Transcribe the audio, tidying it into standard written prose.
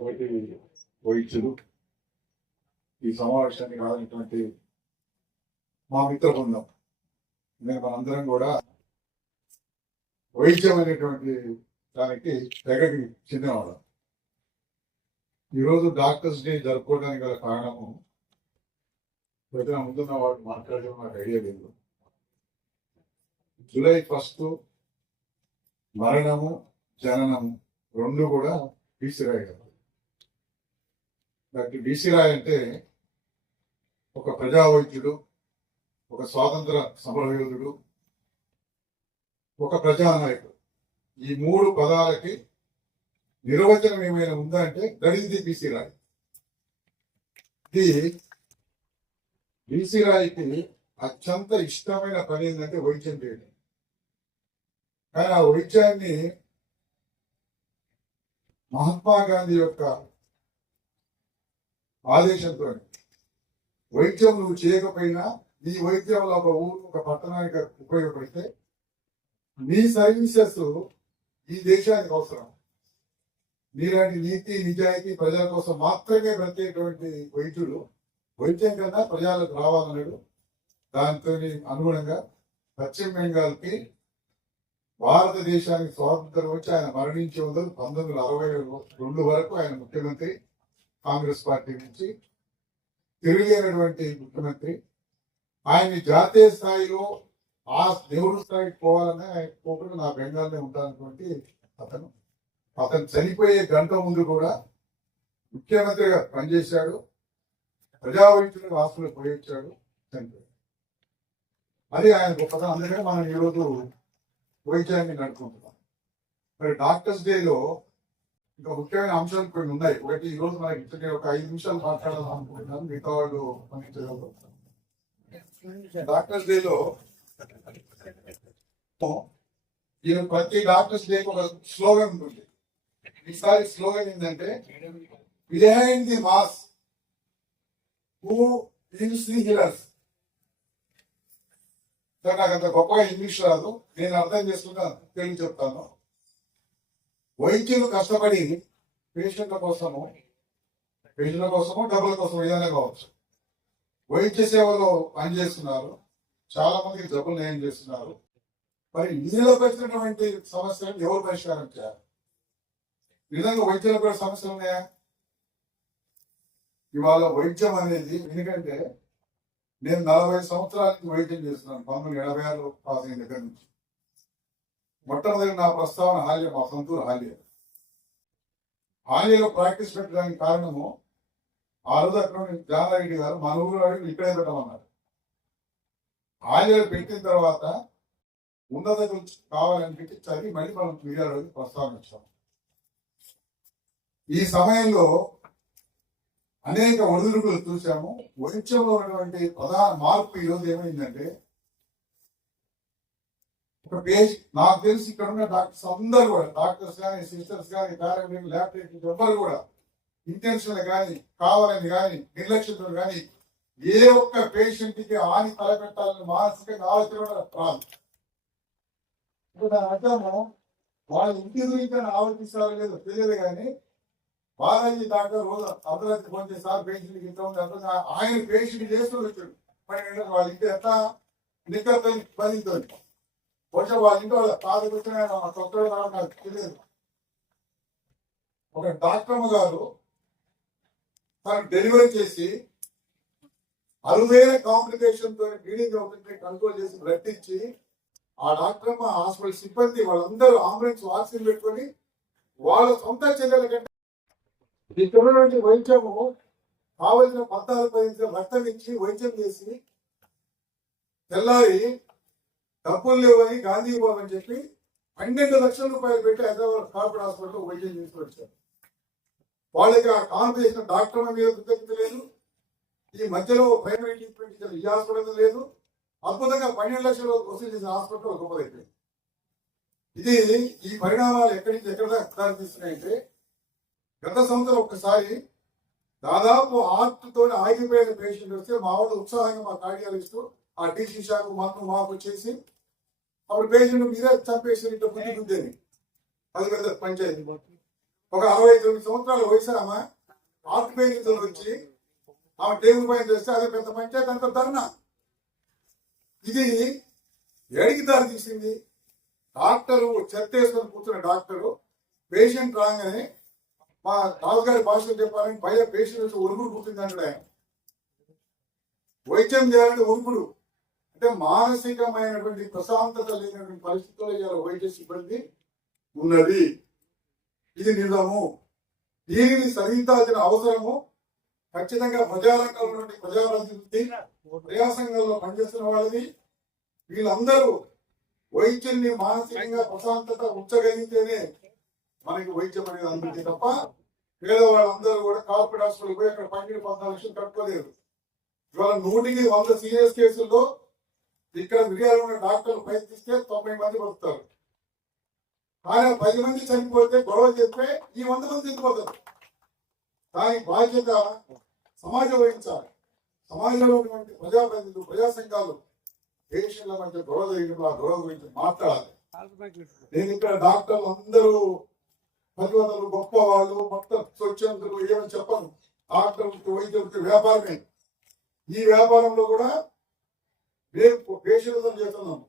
తోటి వైద్యులు, ఈ సమావేశానికి రానటువంటి మా మిత్ర బృందం, మనందరం కూడా వైద్యం అనేటువంటి దానికి తెగకి చెందినవాళ్ళం. ఈరోజు డాక్టర్స్ డే జరుపుకోవడానికి గల కారణము ప్రతి ముందున్న వాడు మాట్లాడడం నాకు ఐడియా లేదు. జూలై 1 మరణము జననము రెండు కూడా బీసీ రాయ్ గారు. డాక్టర్ బీసీ రాయ్ అంటే ఒక ప్రజా వైద్యుడు, ఒక స్వాతంత్ర సమరయోధుడు, ఒక ప్రజానాయకుడు. ఈ మూడు పదాలకి నిర్వచనం ఏమైనా ఉందా అంటే గడింది బీసీ రాయ్. ఇది బీసీ రాయ్కి అత్యంత ఇష్టమైన పని ఏంటంటే వైద్యం చేయడం. కానీ ఆ వైద్యాన్ని మహాత్మా గాంధీ యొక్క ఆదేశంతో, వైద్యం నువ్వు చేయకపోయినా నీ వైద్యంలో ఒక ఊరు, ఒక పట్టణానికి ఉపయోగపడితే నీ సర్వీసెస్ ఈ దేశానికి అవసరం. నీలాంటి నీతి నిజాయితీ ప్రజల కోసం మాత్రమే బ్రతికేటువంటి వైద్యుడు వైద్యం కన్నా ప్రజలకు రావాలన్నాడు. దాంతో అనుగుణంగా పశ్చిమ బెంగాల్కి భారతదేశానికి స్వాతంత్రం వచ్చి ఆయన మరణించే 1962 వరకు ఆయన ముఖ్యమంత్రి, కాంగ్రెస్ పార్టీ నుంచి తిరిగేటువంటి ముఖ్యమంత్రి. ఆయన్ని జాతీయ స్థాయిలో ఆ దేవుడి స్థాయికి పోవాలని ఆయన పోకుండా నా బెంగాల్నే ఉంటానటువంటి అతను చనిపోయే గంట ముందు కూడా ముఖ్యమంత్రిగా పనిచేశాడు. ప్రజా వైద్యులకు హాస్పిటల్ పోయి వచ్చాడు, చనిపోయాడు. అది ఆయన గొప్పగా. అందుకని మనం ఈరోజు వైద్యాన్ని నడుపుకుంటున్నాం. మరి డాక్టర్స్ డేలో ఇంకా ముఖ్యమైన అంశాలు కొన్ని ఉన్నాయి. ఒకటి, ఈరోజు మనకి ఇచ్చే ఒక 5 నిమిషాలు మాట్లాడాలనుకుంటున్నాను, మిగతా వాళ్ళు పండించగలరు. డాక్టర్స్ డేలో ప్రతి డాక్టర్స్ డేకి ఒక స్లోగన్ ఉంటుంది. ఈసారి స్లోగన్ ఏంటంటే behind the mass who is the healers. నాకు అంత గొప్పగా ఇంగ్లీష్ రాదు, నేను అర్థం చేసుకున్నా తెలుగు చెప్తాను. వైద్యులు కష్టపడి పేషెంట్ల కోసము డబ్బుల కోసం ఏదైనా కావచ్చు వైద్య సేవలో పనిచేస్తున్నారు. చాలా మందికి జబ్బులు నయం చేస్తున్నారు. మరి వీళ్ళకి వచ్చినటువంటి సమస్యలను ఎవరు పరిష్కారం చేయాలి? నిజంగా వైద్యులకు కూడా సమస్యలు ఉన్నాయా? ఇవాళ వైద్యం అనేది, ఎందుకంటే నేను 40 సంవత్సరాలకి వైద్యం చేస్తున్నాను. 1986లో పాస్ అయిన దగ్గర నుంచి. మొట్టమొదటి నా ప్రస్తావన హాల్య, మా సొంతూరు హాల్యలో ప్రాక్టీస్ పెట్టడానికి కారణము, ఆ రోజు అక్కడ జానారెడ్డి గారు మన ఊరు అడిగి ఇక్కడే పెట్టమన్నారు. హాల్యలో పెట్టిన తర్వాత ఉన్నత కావాలనిపించి చదివి మళ్ళీ మనం మీడియాలో ప్రస్తావన ఇచ్చాం. ఈ సమయంలో అనేక ఒడిదుడుకులు చూసాము. వైద్యంలో ఉన్నటువంటి ప్రధాన మార్పు ఈరోజు ఏమైందంటే, ఒక నాకు తెలిసి ఇక్కడ ఉన్న డాక్టర్స్ అందరూ కూడా, డాక్టర్స్ కానీ, సిస్టర్స్ కానీ, పారామెడికల్, ల్యాబ్ టెక్నీషియన్స్ ఎవ్వరు కూడా ఇంటెన్షన్ కానీ, కావాలని కానీ, నిర్లక్ష్యంతో కానీ ఏ ఒక్క పేషెంట్ కి హాని తలపెట్టాలని మానసికంగా ఆలోచన రాదు. అర్థము వాళ్ళ ఇంటి గురించి ఆలోచిస్తారో లేదో తెలియదు, కానీ బాలాజీ డాక్టర్ రోజు అర్ధరాత్రి ఫోన్ చేసి సార్ పేషెంట్కి ఇంత ఉంది అర్థం, ఆయన పేషెంట్ చేస్తూ వచ్చాడు 12 గంటలకు. వాళ్ళ ఇంటి ఎట్లా నిక్కతో పనితో బహుశా వాళ్ళ ఇంటి వాళ్ళ తాతకు వచ్చిన కొత్త నాకు తెలియదు. ఒక డాక్టర్ గారు తనకు డెలివరీ చేసి అరుదైన కాంప్లికేషన్ తో బ్లీడింగ్ అవుతుంటే కంట్రోల్ చేసి బ్లడ్ ఇచ్చి, ఆ డాక్టర్ మా హాస్పిటల్ సిబ్బంది వాళ్ళందరూ అంబులెన్స్ వాక్సిన్ పెట్టుకొని వాళ్ళ సొంత చెల్లెల కంటే ఇక్కడ వైద్యము కావలసిన 14 రక్తం ఇచ్చి వైద్యం చేసి, తెల్లారి డబ్బులు లేవని గాంధీ బాబు అని చెప్పి 12 లక్షల రూపాయలు పెట్టి హైదరాబాద్ కార్పొరేట్ హాస్పిటల్లో వైద్యం తీసుకొచ్చారు. వాళ్ళకి ఆ కాంపిటీషన్ డాక్టర్ మీద కృతజ్ఞత లేదు. ఈ మధ్యలో ప్రైమరీ ట్రీట్మెంట్ ఇచ్చారు, ఈ హాస్పిటల్ లేదు. అద్భుతంగా 12 లక్షలు వసూలు చేసిన హాస్పిటల్ గొప్పదైపోయింది. ఇది ఈ పరిణామాలు ఎక్కడి నుంచి ఎక్కడ దారితీస్తున్నాయంటే, గత సంవత్సరం ఒక్కసారి దాదాపు హార్ట్తో ఆగిపోయిన పేషెంట్ వస్తే మా వాళ్ళు ఉత్సాహంగా మా కార్డియాలజిస్ట్ ఆ టీసీ షాకు మాకు వచ్చేసి అప్పుడు పేషెంట్ మీద చంపేసి బుద్ధి బుద్ధి అది కదా పంచాయతీ ఒక 69 సంవత్సరాల వయసు ఆమె హార్ట్ పేషెంట్ వచ్చి ఆమె టేబుల్ పైన చేస్తే అదే పెద్ద పంచాయతీ అంత ధర్నా. ఇది ఎడికి దారి తీసింది. డాక్టరు చెత్త వేసుకొని కూర్చున్న డాక్టరు పేషెంట్ రాగానే మా రాజుగారి భాషలో చెప్పాలని పైగా పేషెంట్ వచ్చి ఉరుగుడు కూర్చుంది అంటాడు ఆయన. వైద్యం చేయాలంటే ఉరుగుడు అంటే మానసికమైనటువంటి ప్రశాంతత లేనటువంటి పరిస్థితుల్లో ఇవాళ వైద్య సిబ్బంది ఉన్నది. ఇది నిజము. దీనిని సరిదిద్దాల్సిన అవసరము ఖచ్చితంగా ప్రజారంగంలో నుండి ప్రజాప్రతినిధి ప్రజా సంఘంలో పనిచేస్తున్న వాళ్ళది. వీళ్ళందరూ వైద్యుల్ని మానసికంగా ప్రశాంతత ఉంచగలిగితేనే మనకి వైద్యం అనేది అందుతుంది తప్ప పేదవాళ్ళందరూ కూడా కార్పొరేట్ హాస్పిటల్ పోయి అక్కడ 12-14 లక్షలు కట్టుకోలేరు. ఇవాళ 100కి 100 సీరియస్ కేసుల్లో ఇక్కడ మిర్యాల ఉన్న డాక్టర్లు ప్రయత్నిస్తే 90 మంది బతుకుతారు. కానీ 10 మంది చనిపోతే గొడవ చెప్తే ఈ 100 మంది చనిపోతారు. దాని బాధ్యత సమాజం వహించాలి. సమాజంలో ఉన్నటువంటి ప్రజాప్రతినిధులు ప్రజా సంఘాలు పేషెంట్ల మధ్య గొడవ జరిగినప్పుడు ఆ గొడవ గురించి మాట్లాడాలి. నేను ఇక్కడ డాక్టర్లు అందరూ పరివర్తనలు గొప్ప వాళ్ళు మొత్తం స్వచ్ఛందులు ఏమని చెప్పను. డాక్టర్ వైద్యులకి వ్యాపారమే. ఈ వ్యాపారంలో కూడా రేపు పేషెంట్లను చేస్తున్నాము.